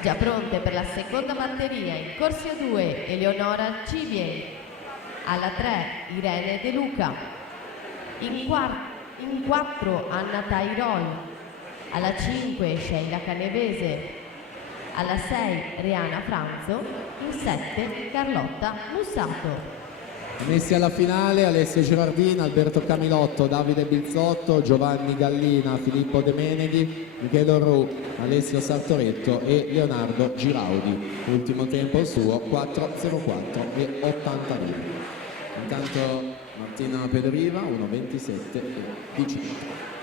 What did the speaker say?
Già pronte per la seconda batteria in corsia 2 Eleonora Cibien, alla 3 Irene De Luca, in 4 Anna Tairol, alla 5 Sheila Canevese, alla 6 Riana Franzo, in 7 Carlotta Mussato. Messi alla finale Alessio Girardin, Alberto Camilotto, Davide Bizzotto, Giovanni Gallina, Filippo De Meneghi, Michele Orru, Alessio Sartoretto e Leonardo Giraudi. Ultimo tempo suo 4:04 e 82. Intanto Martina Pedriva 1:27 e 19.